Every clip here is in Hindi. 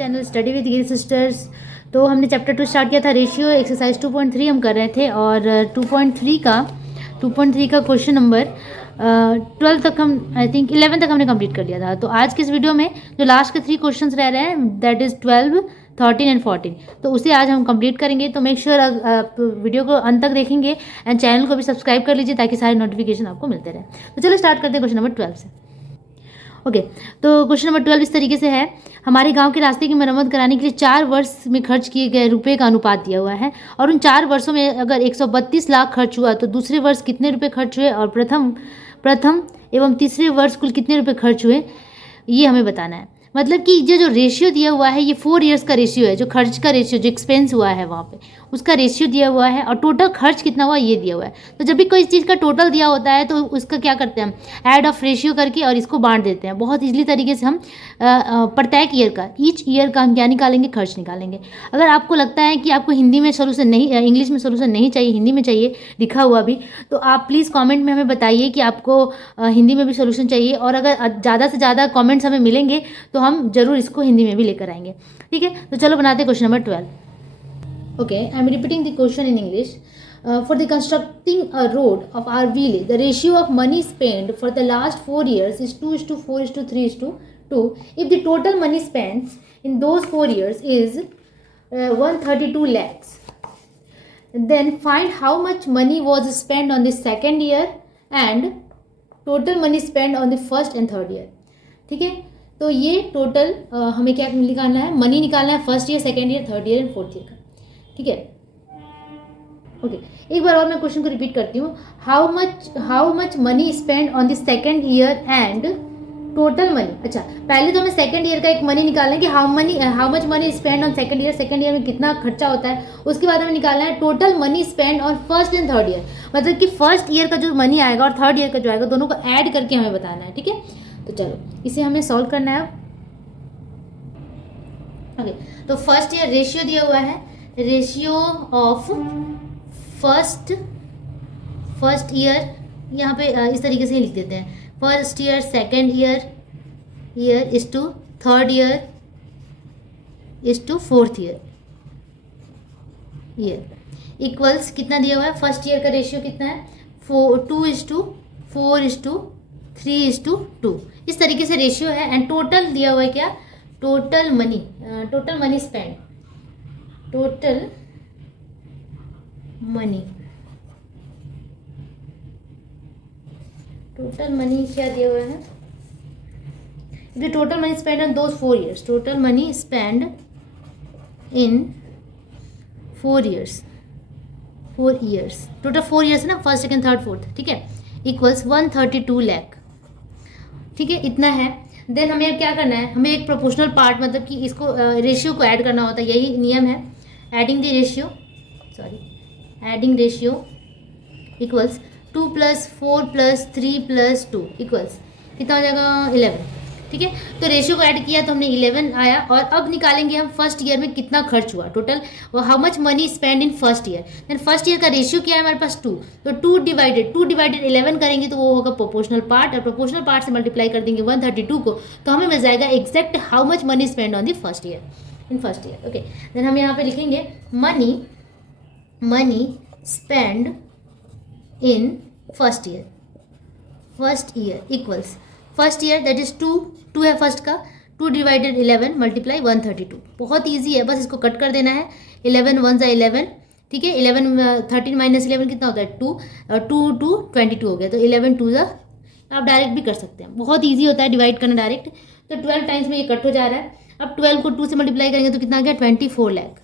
Channel study with Giri sisters. तो हमने चैप्टर 2 स्टार्ट किया था रेशियो, एक्सरसाइज 2.3 हम कर रहे थे और 2.3 का क्वेश्चन नंबर 12 तक हम आई थिंक 11 तक हमने कंप्लीट कर लिया था। तो आज के इस वीडियो में जो लास्ट के 3 क्वेश्चंस रह रहे हैं दैट इज़ 12, 13 एंड 14, तो उसे आज हम कंप्लीट करेंगे। तो मेक श्योर आप वीडियो को अंत तक देखेंगे एंड चैनल को भी सब्सक्राइब कर लीजिए ताकि सारे नोटिफिकेशन आपको मिलते रहे। तो चलो स्टार्ट करते हैं क्वेश्चन नंबर 12 से। ओके तो क्वेश्चन नंबर 12 इस तरीके से है, हमारे गांव के रास्ते की मरम्मत कराने के लिए 4 वर्ष में खर्च किए गए रुपए का अनुपात दिया हुआ है और उन 4 वर्षों में अगर 132 लाख खर्च हुआ तो दूसरे वर्ष कितने रुपए खर्च हुए और प्रथम एवं तीसरे वर्ष कुल कितने रुपए खर्च हुए, ये हमें बताना है। मतलब कि जो रेशियो दिया हुआ है ये 4 इयर्स का रेशियो है, जो खर्च का रेशियो जो एक्सपेंस हुआ है वहाँ पे उसका रेशियो दिया हुआ है और टोटल खर्च कितना हुआ ये दिया हुआ है। तो जब भी कोई चीज़ का टोटल दिया होता है तो उसका क्या करते हैं हम ऐड ऑफ रेशियो करके और इसको बांट देते हैं। बहुत इजीली तरीके से हम प्रत्येक ईयर का ईच ईयर का हम क्या निकालेंगे, खर्च निकालेंगे। अगर आपको लगता है कि आपको हिंदी में सोल्यूशन नहीं, इंग्लिश में सोल्यूशन नहीं चाहिए, हिंदी में चाहिए लिखा हुआ भी, तो आप प्लीज़ कॉमेंट में हमें बताइए कि आपको हिंदी में भी सोल्यूशन चाहिए और अगर ज़्यादा से ज़्यादा कॉमेंट्स हमें मिलेंगे तो हम जरूर इसको हिंदी में भी लेकर आएंगे। ठीक है, तो चलो बनाते हैं question number 12। Okay, I am repeating the question in English. For the constructing a road of our village, the ratio of money spent for the last 4 years is 2:4:3:2. If the total money spent in those 4 years is 132 lakhs, then find how much money was spent on the second year and total money spent on the first and third year. ठीक है, तो ये टोटल हमें क्या निकालना है, मनी निकालना है first year, second year, third year and fourth year का। ठीक है, ओके एक बार और मैं क्वेश्चन को रिपीट करती हूँ। How much money spend on the second year and total money. अच्छा, पहले तो हमें सेकेंड ईयर का एक मनी निकालना है कि how much money spend on second year में कितना खर्चा होता है। उसके बाद हमें निकालना है total money spend on first and third year, मतलब कि फर्स्ट ईयर का जो मनी आएगा और थर्ड ईयर का जो आएगा दोनों को ऐड करके हमें बताना है। ठीक है, तो चलो इसे हमें सॉल्व करना है। ओके, तो फर्स्ट ईयर रेशियो दिया हुआ है, रेशियो ऑफ फर्स्ट ईयर, यहाँ पे इस तरीके से ही लिख देते हैं, first year second year is to third year is to fourth year equals कितना दिया हुआ है। फर्स्ट ईयर का रेशियो कितना है, 2:4:3:2, इस तरीके से रेशियो है। एंड टोटल दिया हुआ है क्या, total money spend, total money क्या दिया हुआ है, the total money spend in those 4 years, total money spend in 4 years, total 4 years है ना, फर्स्ट सेकेंड थर्ड फोर्थ। ठीक है, इक्वल्स 132 लाख। ठीक है, इतना है। देन हमें क्या करना है, हमें एक प्रोपोर्शनल पार्ट मतलब कि इसको रेशियो को ऐड करना होता है, यही नियम है। एडिंग रेशियो इक्वल्स 2 + 4 + 3 + 2 इक्वल्स कितना हो जाएगा, 11। ठीक है, तो रेशियो को ऐड किया तो हमने 11 आया। और अब निकालेंगे हम फर्स्ट ईयर में कितना खर्च हुआ total, how much money spend in first year. Then first year का रेशियो क्या है हमारे पास 2, तो 2 डिवाइडेड 11 करेंगे तो वो होगा प्रोपोर्शनल पार्ट, और प्रोपोर्शनल पार्ट से मल्टीप्लाई कर देंगे 132 को, तो हमें मिल जाएगा exact how much money spend on the first year. Okay, then हम यहाँ पे लिखेंगे money spend in first year equals first year that is 2 है फर्स्ट का, 2 डिवाइडेड 11 मल्टीप्लाई 132। बहुत इजी है, बस इसको कट कर देना है। 11 1 = 11। ठीक है, 13 - 11 कितना होता है 2, और 2 2 22 हो गया, तो 11 2 आप डायरेक्ट भी कर सकते हैं, बहुत ईजी होता है डिवाइड करना डायरेक्ट। तो 12 टाइम्स में ये कट हो जा रहा है। अब 12 को 2 से मल्टीप्लाई करेंगे तो कितना आ गया, 24 लाख।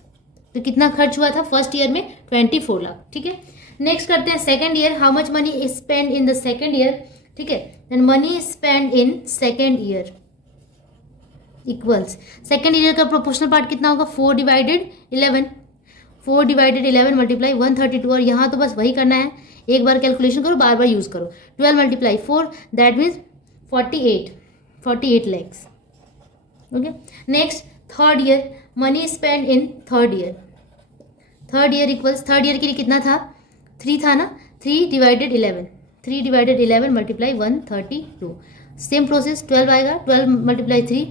तो कितना खर्च हुआ था फर्स्ट ईयर में, 24 लाख। ठीक है, नेक्स्ट करते हैं second year, how much money is spend in the second year. ठीक है, then money spend in second year equals second year का प्रोपोर्शनल पार्ट कितना होगा, 4 डिवाइडेड 11 मल्टीप्लाई 132, और यहाँ तो बस वही करना है, एक बार कैलकुलेशन करो, बार बार यूज करो। 12 × 4 that means 48 lakhs। Okay, next third year, money spend in third year equals third year के लिए कितना था, 3 था ना, 3 डिवाइडेड 11 मल्टीप्लाई 132। सेम प्रोसेस 12 आएगा, 12 × 3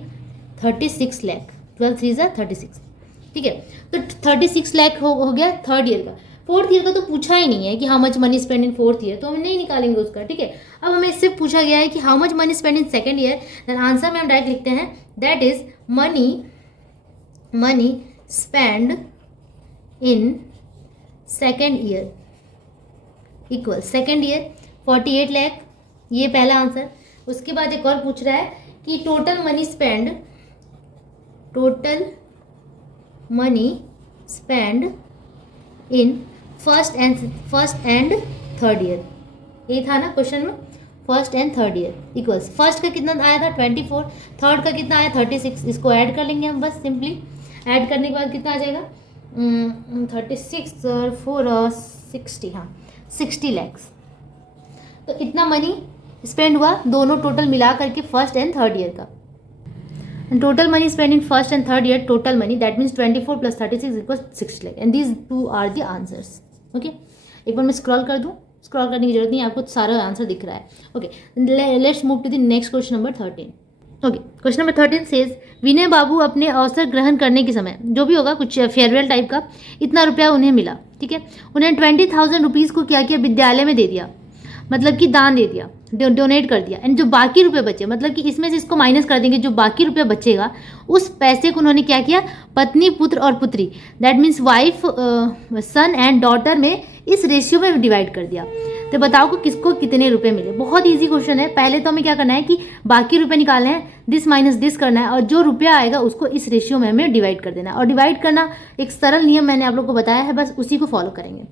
36 लाख। 12 3 ज़ा 36, ठीक है। तो 36 लाख हो गया थर्ड ईयर का। फोर्थ ईयर का तो पूछा ही नहीं है कि how much money spend in fourth year, तो हम नहीं निकालेंगे उसका, ठीक है। अब हमें इससे पूछा गया है कि how much money spend in second year, then answer में हम डायरेक्ट लिखते हैं that is money spend in second year equal second year 48 lakh, ये पहला आंसर। उसके बाद एक और पूछ रहा है कि total money spend in first and third year, ये था ना क्वेश्चन में, first and third year equals, first का कितना आया था 24, थर्ड का कितना आया 36, इसको ऐड कर लेंगे हम बस सिंपली। ऐड करने के बाद कितना आ जाएगा 36 और 4 और 60, हाँ 60 लैक्स। तो इतना मनी स्पेंड हुआ दोनों टोटल मिला करके फर्स्ट एंड थर्ड ईयर का। Total money spend in first and third year, total money that means 24 + 36 equal 60 lakh, and these two are the answers. Okay, एक बार मैं स्क्रॉल कर दूँ, स्क्रॉल करने की जरूरत नहीं, आपको सारा आंसर दिख रहा है। Okay, let's move to the next question number 13। Okay, question number 13 says Vinay Babu अपने अवसर ग्रहण करने के समय, जो भी होगा कुछ फेयरवेल टाइप का, इतना रुपया उन्हें मिला, ठीक है। उन्हें 20,000 रुपीज़ को क्या किया, विद्यालय में दे दिया, मतलब कि दान दे दिया, डोनेट कर दिया। एंड जो बाकी रुपए बचे, मतलब कि इसमें से इसको माइनस कर देंगे, जो बाकी रुपया बचेगा उस पैसे को उन्होंने क्या किया, पत्नी, पुत्र और पुत्री, that means wife, son and daughter में इस रेशियो में डिवाइड कर दिया। तो बताओ कि किसको कितने रुपए मिले। बहुत इजी क्वेश्चन है। पहले तो हमें क्या करना है कि बाकी रुपए निकालने हैं, दिस माइनस दिस करना है, और जो रुपया आएगा उसको इस रेशियो में हमें डिवाइड कर देना है। और डिवाइड करना एक सरल नियम मैंने आप लोग को बताया है, बस उसी को फॉलो करेंगे।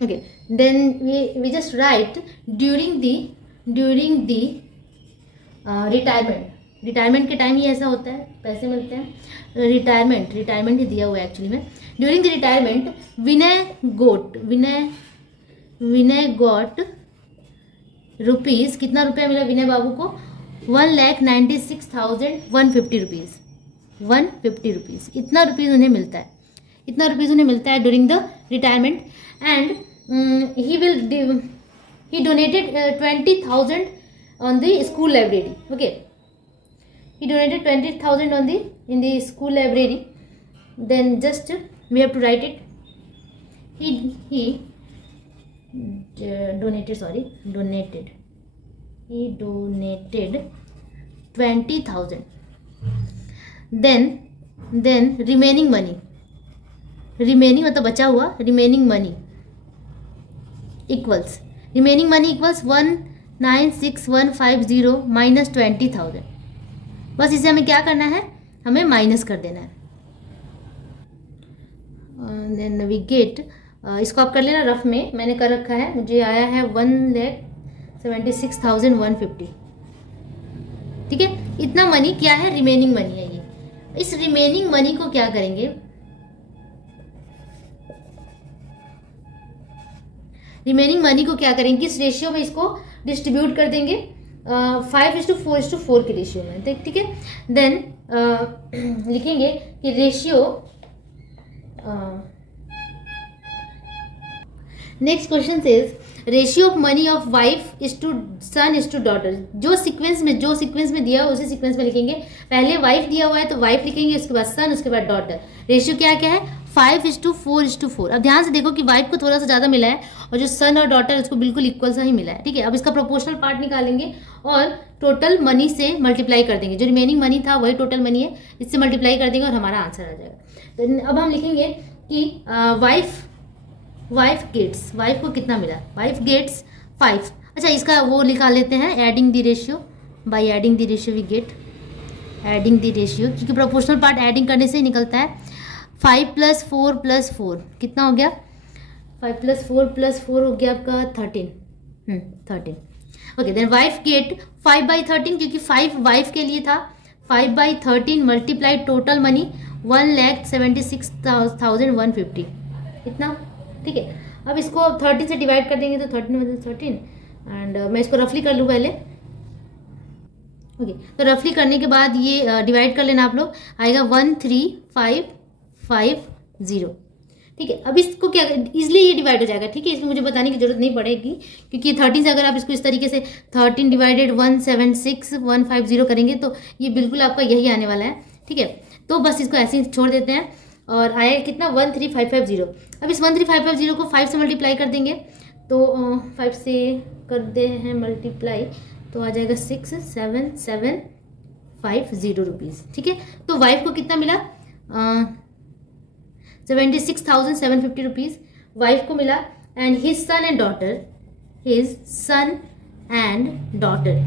Okay, then we just write during the retirement के टाइम ही ऐसा होता है, पैसे मिलते हैं। रिटायरमेंट ही दिया हुआ है एक्चुअली में। During the retirement Vinay got rupees, कितना रुपया मिला विनय बाबू को, 1,96,150 रुपीज़, 150 रुपीज़, इतना रुपीज़ उन्हें मिलता है, during the retirement. And he donated 20,000 on the school library. Okay, he donated 20,000 in the school library. Then just we have to write it. He donated 20,000. Then remaining मतलब बचा हुआ, remaining money equals 1,96,150 माइनस 20,000। बस इसे हमें क्या करना है, हमें माइनस कर देना है। देन वी गेट, इसको आप कर लेना रफ में, मैंने कर रखा है, मुझे आया है 1,76,150, ठीक है। इतना मनी क्या है, रिमेनिंग मनी है ये। इस रिमेनिंग मनी को क्या करेंगे, किस रेशियो में इसको डिस्ट्रीब्यूट कर देंगे, 5:4:4 के रेशियो में, ठीक है। देन लिखेंगे कि ratio, next question says ratio of money of wife is to son is to daughter. जो सीक्वेंस में दिया हुआ उसी सीक्वेंस में लिखेंगे। पहले वाइफ दिया हुआ है तो वाइफ लिखेंगे, उसके बाद सन, उसके बाद डॉटर। रेशियो क्या है, 5:4:4। अब ध्यान से देखो कि वाइफ को थोड़ा सा ज़्यादा मिला है और जो सन और डॉटर उसको बिल्कुल इक्वल सा ही मिला है, ठीक है। अब इसका प्रोपोर्शनल पार्ट निकालेंगे और टोटल मनी से मल्टीप्लाई कर देंगे। जो रिमेनिंग मनी था वही टोटल मनी है, इससे मल्टीप्लाई कर देंगे और हमारा आंसर आ जाएगा। तो अब हम लिखेंगे कि वाइफ को कितना मिला, वाइफ गेट्स 5। अच्छा, इसका वो लिखा लेते हैं, adding the ratio, by adding the ratio we get adding the ratio, क्योंकि प्रोपोर्शनल पार्ट एडिंग करने से ही निकलता है। 5 + 4 + 4 कितना हो गया, 5 + 4 + 4 हो गया आपका 13। ओके, देन वाइफ गेट 5/13, क्योंकि 5 वाइफ के लिए था, 5/13 मल्टीप्लाई टोटल मनी 1,76,150, इतना, ठीक है। अब इसको 13 से डिवाइड कर देंगे तो 13 एंड मैं इसको रफली कर लूँ पहले। ओके, तो रफली करने के बाद ये डिवाइड कर लेना आप लोग, आएगा 1,3,5,5,0, ठीक है। अब इसको क्या, इजिली ये डिवाइड हो जाएगा, ठीक है। इसमें मुझे बताने की जरूरत नहीं पड़ेगी, क्योंकि 13 से अगर आप इसको इस तरीके से 13 / 176,150 करेंगे तो ये बिल्कुल आपका यही आने वाला है, ठीक है। तो बस इसको ऐसे ही छोड़ देते हैं और आया कितना 13550। अब इस 13550 को 5 से मल्टीप्लाई कर देंगे, तो 5 से करते हैं मल्टीप्लाई, तो आ जाएगा 67750 रुपीज़। ठीक है, तो वाइफ को कितना मिला 76,750 रुपीज़ वाइफ को मिला। And his son and daughter, his son and daughter,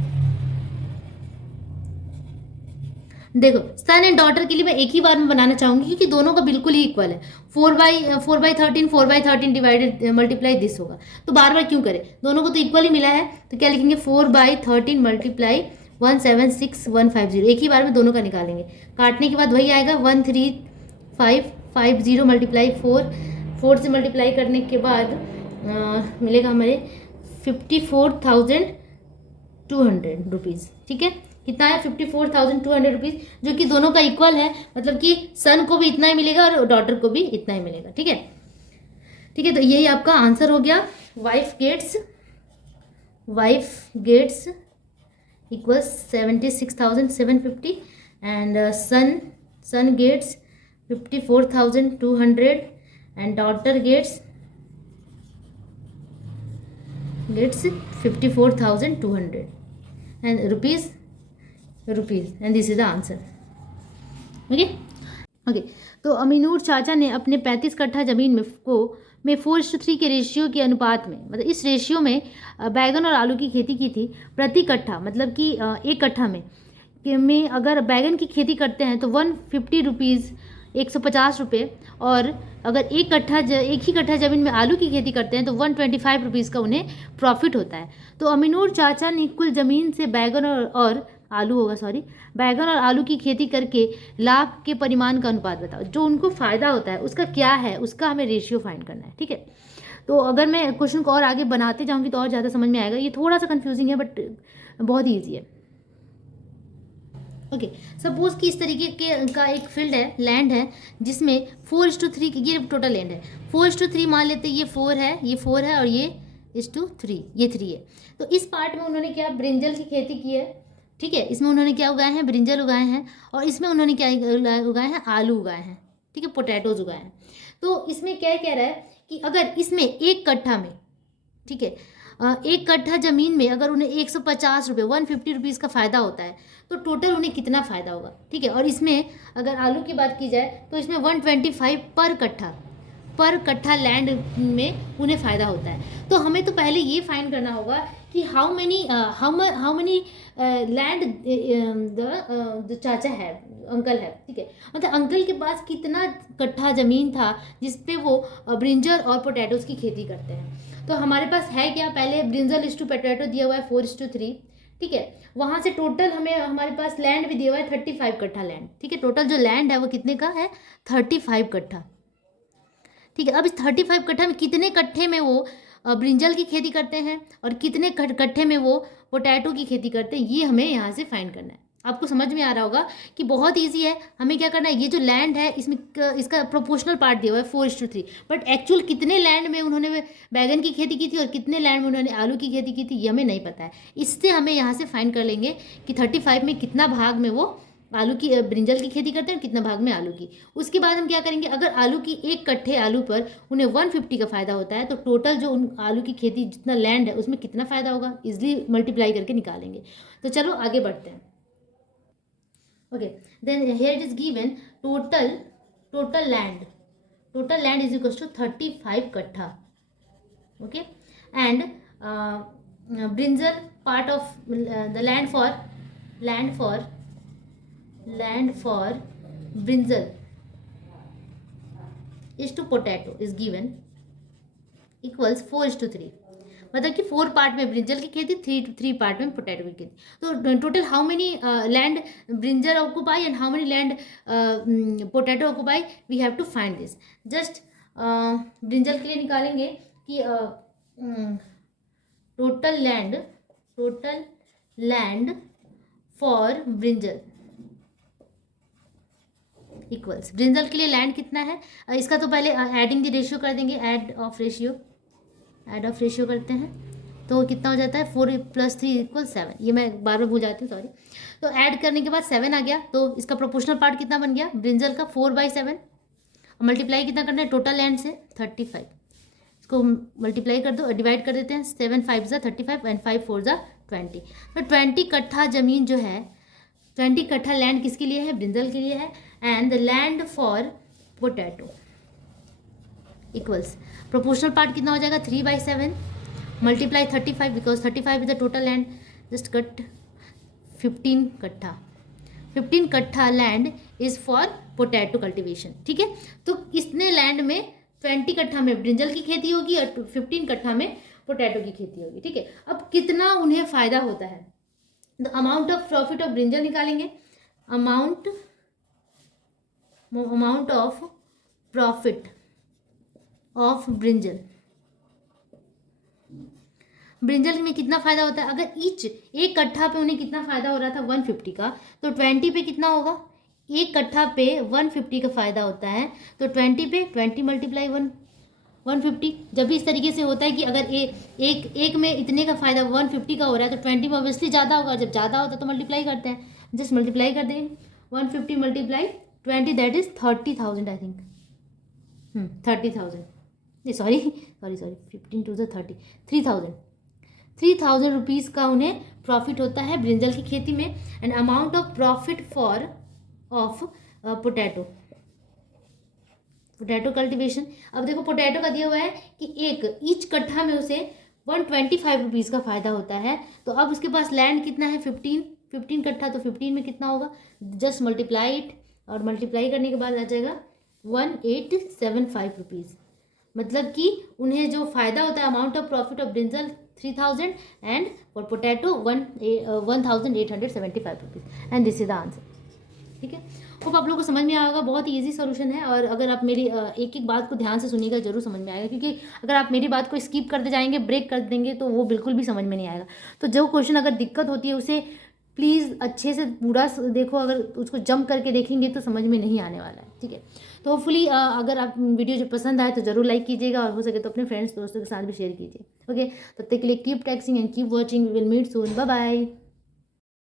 देखो सन एंड डॉटर के लिए मैं एक ही बार में बनाना चाहूंगी क्योंकि दोनों का बिल्कुल ही इक्वल है। 4/13 डिवाइडेड मल्टीप्लाई दिस होगा, तो बार बार क्यों करें, दोनों को तो इक्वल ही मिला है। तो क्या लिखेंगे 4/13 मल्टीप्लाई 176,150, एक ही बार में दोनों का निकालेंगे। काटने के बाद वही आएगा 13550 मल्टीप्लाई 4 से मल्टीप्लाई करने के बाद मिलेगा हमारे 54,200 रुपीज़। ठीक है, कितना है 54,200 रुपीज़, जो कि दोनों का इक्वल है, मतलब कि सन को भी इतना ही मिलेगा और डॉटर को भी इतना ही मिलेगा। ठीक है, ठीक है, तो यही आपका आंसर हो गया। Wife gets equals 76,750 and son gets 54,200 and daughter gets 54,200 and rupees and this is the answer. Okay, तो अमीनूर चाचा ने अपने 35 कट्ठा ज़मीन में 4:3 के रेशियो के अनुपात में, मतलब इस रेशियो में बैगन और आलू की खेती की थी। प्रति कट्ठा, मतलब कि एक कट्ठा में अगर बैगन की खेती करते हैं तो 150 रुपीज़ 150 रुपये, और अगर एक ही कट्ठा ज़मीन में आलू की खेती करते हैं तो 125 रुपीज़ का उन्हें प्रॉफिट होता है। तो अमीनूर चाचा ने कुल ज़मीन से बैगन और आलू की खेती करके लाभ के परिमाण का अनुपात बताओ। जो उनको फ़ायदा होता है उसका क्या है, उसका हमें रेशियो फाइंड करना है। ठीक है, तो अगर मैं क्वेश्चन को और आगे बनाते जाऊँगी तो और ज़्यादा समझ में आएगा। ये थोड़ा सा कन्फ्यूजिंग है बट बहुत ईजी है। ओके, सपोज कि इस तरीके का एक फील्ड है, लैंड है, जिसमें 4:3 की, ये टोटल लैंड है, 4:3 मान लेते हैं। ये 4 है और ये 3, ये 3 है। तो इस पार्ट में उन्होंने क्या ब्रिंजल की खेती की है। ठीक है, इसमें उन्होंने क्या उगाए हैं, ब्रिंजल उगाए हैं, और इसमें उन्होंने क्या उगाए हैं, आलू उगाए हैं। ठीक है, पोटैटोज उगाए हैं। तो इसमें क्या कह रहा है कि अगर इसमें एक कट्ठा में, ठीक है, एक कट्ठा ज़मीन में अगर उन्हें 150 रुपये 150 रुपीज़ का फ़ायदा होता है तो टोटल उन्हें कितना फ़ायदा होगा। ठीक है, और इसमें अगर आलू की बात की जाए तो इसमें 125 पर कट्ठा लैंड में उन्हें फ़ायदा होता है। तो हमें तो पहले ये फाइंड करना होगा कि हाउ मेनी लैंड द चाचा है, अंकल है। ठीक है, मतलब अंकल के पास कितना कट्ठा ज़मीन था जिस पे वो ब्रिंजल और पोटैटोज़ की खेती करते हैं। तो हमारे पास है क्या, पहले ब्रिंजल इस टू पोटैटो दिया हुआ है 4:3। ठीक है, वहाँ से टोटल हमारे पास लैंड भी दिया हुआ है 35 कट्ठा लैंड। ठीक है, टोटल जो लैंड है वो कितने का है, 35 कट्ठा। ठीक है, अब इस 35 कट्ठा में कितने कट्ठे में वो ब्रिंजल की खेती करते हैं और कितने कट्ठे में वो पोटैटो की खेती करते हैं, ये हमें यहाँ से फाइंड करना है। आपको समझ में आ रहा होगा कि बहुत इजी है। हमें क्या करना है, ये जो लैंड है इसमें इसका प्रोपोर्शनल पार्ट दिया हुआ है 4:3, बट एक्चुअल कितने लैंड में उन्होंने बैगन की खेती की थी और कितने लैंड में उन्होंने आलू की खेती की थी ये हमें नहीं पता है। इससे हमें यहाँ से फाइंड कर लेंगे कि 35 में कितना भाग में वो आलू की ब्रिंजल की खेती करते हैं, कितना भाग में आलू की। उसके बाद हम क्या करेंगे, अगर आलू की एक कट्ठे आलू पर उन्हें 150 का फ़ायदा होता है तो टोटल जो उन आलू की खेती जितना लैंड है उसमें कितना फ़ायदा होगा, इजली मल्टीप्लाई करके निकालेंगे। तो चलो आगे बढ़ते हैं। Okay, then here it is given total land is equals to 35 कट्ठा। Okay, and brinjal part of the land for brinjal is to potato is given equals 4:3, मतलब कि 4 पार्ट में ब्रिंजल की खेती, 3 पार्ट में पोटैटो की खेती। तो total how many land brinjal occupy and how many land potato occupy, we have to find this. Just brinjal के लिए निकालेंगे कि total land for brinjal equals, brinjal के लिए लैंड कितना है, इसका तो पहले एडिंग द रेशियो कर देंगे, एड ऑफ रेशियो करते हैं। तो कितना हो जाता है 4 + 3 = 7। ये मैं बार बार भूल जाती हूँ, सॉरी। तो ऐड करने के बाद 7 आ गया, तो इसका प्रोपोर्शनल पार्ट कितना बन गया ब्रिंजल का 4/7। मल्टीप्लाई कितना करना है टोटल लैंड से 35। इसको मल्टीप्लाई कर दो, डिवाइड कर देते हैं। 7 5 = 35 एंड 5 4 = 20। तो 20 कट्ठा ज़मीन जो है, 20 कट्ठा लैंड किसके लिए है, ब्रिंजल के लिए है। And the land for potato equals proportional part कितना हो जाएगा 3/7 multiply 35 because 35 is the total land, just cut 15 कट्ठा। 15 कट्ठा land is for potato cultivation, ठीक है। तो इतने लैंड में 20 कट्ठा में ब्रिंजल की खेती होगी और 15 कट्ठा में पोटैटो की खेती होगी, ठीक है। अब कितना उन्हें फायदा होता है, the amount of profit of brinjal निकालेंगे। Amount of profit of brinjal में कितना फायदा होता है। अगर एक कट्ठा पे उन्हें कितना फायदा हो रहा था 150 का, तो 20 पे कितना होगा, एक कट्ठा पे 150 का फायदा होता है, तो 20 पे 20 × 150। जब भी इस तरीके से होता है कि अगर एक में इतने का फायदा 150 का हो रहा है, तो 20 में ऑब्वियसली ज़्यादा होगा। जब ज़्यादा होता है तो मल्टीप्लाई करते हैं, जस्ट मल्टीप्लाई कर देंगे। 150 × 20 that is 30,000 I think, 30,000 sorry 15 × 2 = 30, 3,000 rupees का उन्हें प्रॉफिट होता है ब्रिंजल की खेती में। And amount of profit of potato cultivation. अब देखो पोटैटो का दिया हुआ है कि ईच कट्ठा में उसे 125 रुपीज़ का फ़ायदा होता है। तो अब उसके पास लैंड कितना है 15 कट्ठा, तो 15 में कितना होगा, जस्ट मल्टीप्लाई इट, और मल्टीप्लाई करने के बाद आ जाएगा 1875 रुपीज़। मतलब कि उन्हें जो फ़ायदा होता है amount of profit of brinjal 3,000 and for potato 1,875 rupees. And this is the answer, ठीक है। होप आप लोगों को समझ में आया होगा, बहुत ही ईजी सॉल्यूशन है। और अगर आप मेरी एक एक बात को ध्यान से सुनिएगा, जरूर समझ में आएगा, क्योंकि अगर आप मेरी बात को स्किप करते जाएंगे, ब्रेक कर देंगे, तो वो बिल्कुल भी समझ में नहीं आएगा। तो जो क्वेश्चन अगर दिक्कत होती है उसे प्लीज़ अच्छे से पूरा देखो, अगर उसको जंप करके देखेंगे तो समझ में नहीं आने वाला है, ठीक है। तो होपफुली अगर आप वीडियो जो पसंद आए तो ज़रूर लाइक कीजिएगा, और हो सके तो अपने फ्रेंड्स दोस्तों के साथ भी शेयर कीजिए, ओके। तब तक के लिए keep taxing and keep watching, we will meet soon, bye bye.